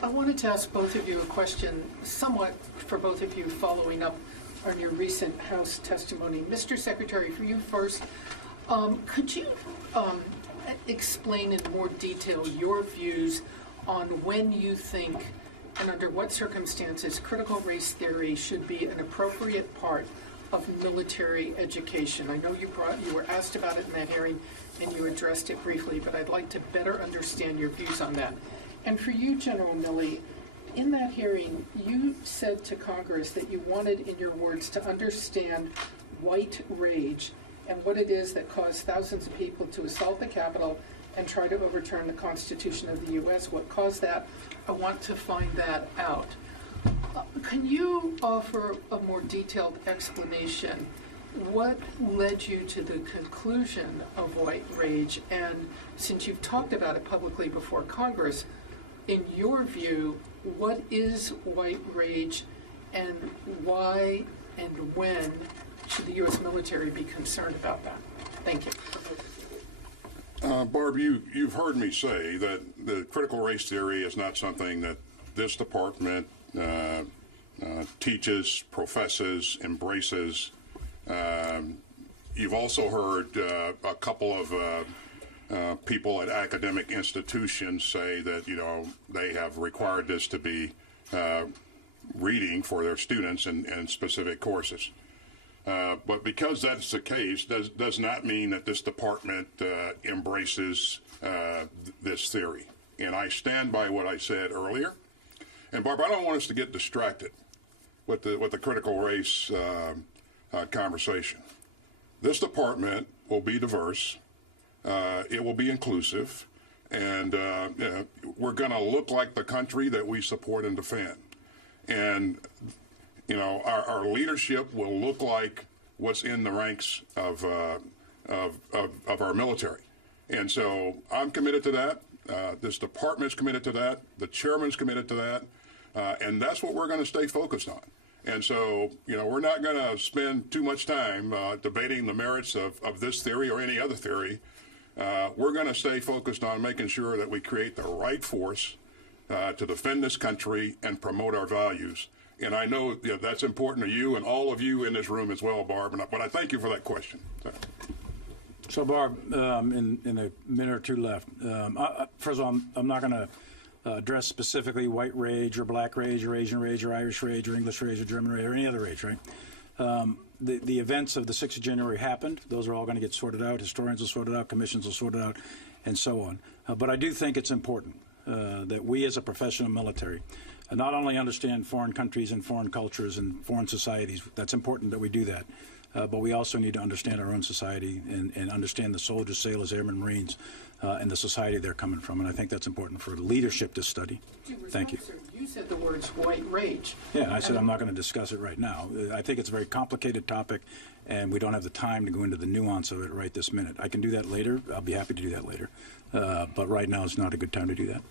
I wanted to ask both of you a question, somewhat for both of you, following up on your recent House testimony. Mr. Secretary, for you first, could you explain in more detail your views on when you think and under what circumstances critical race theory should be an appropriate part of military education? I know you were asked about it in that hearing and you addressed it briefly, but I'd like to better understand your views on that. And for you, General Milley, in that hearing, you said to Congress that you wanted, in your words, to understand white rage and what it is that caused thousands of people to assault the Capitol and try to overturn the Constitution of the U.S. What caused that? I want to find that out. Can you offer a more detailed explanation? What led you to the conclusion of white rage? And since you've talked about it publicly before Congress, in your view, what is white rage and why and when should the U.S. military be concerned about that? Thank you. Barb, you've heard me say that the critical race theory is not something that this department teaches, professes, embraces. You've also heard a couple of people at academic institutions say that, they have required this to be reading for their students in specific courses. But because that's the case, does not mean that this department embraces this theory. And I stand by what I said earlier. And Barb, I don't want us to get distracted with the critical race conversation. This department will be diverse. It will be inclusive. And we're going to look like the country that we support and defend. And our leadership will look like what's in the ranks of our military. And so I'm committed to that. This department's committed to that. The chairman's committed to that. And that's what we're going to stay focused on. And so, we're not going to spend too much time debating the merits of this theory or any other theory. We're going to stay focused on making sure that we create the right force to defend this country and promote our values. And I know that's important to you and all of you in this room as well, Barb. But I thank you for that question. So, Barb, in a minute or two left, first of all, I'm not going to address specifically white rage or black rage or Asian rage or Irish rage or English rage or German rage or any other rage, right? The events of the 6th of January happened. Those are all going to get sorted out. Historians will sort it out. Commissions will sort it out, and so on. But I do think it's important that we as a professional military not only understand foreign countries and foreign cultures and foreign societies. That's important that we do that. But we also need to understand our own society and understand the soldiers, sailors, airmen, Marines, and the society they're coming from. And I think that's important for leadership to study. Thank you. You said the words white rage. Yeah, I said I'm not going to discuss it right now. I think it's a very complicated topic, and we don't have the time to go into the nuance of it right this minute. I can do that later. I'll be happy to do that later. But right now is not a good time to do that.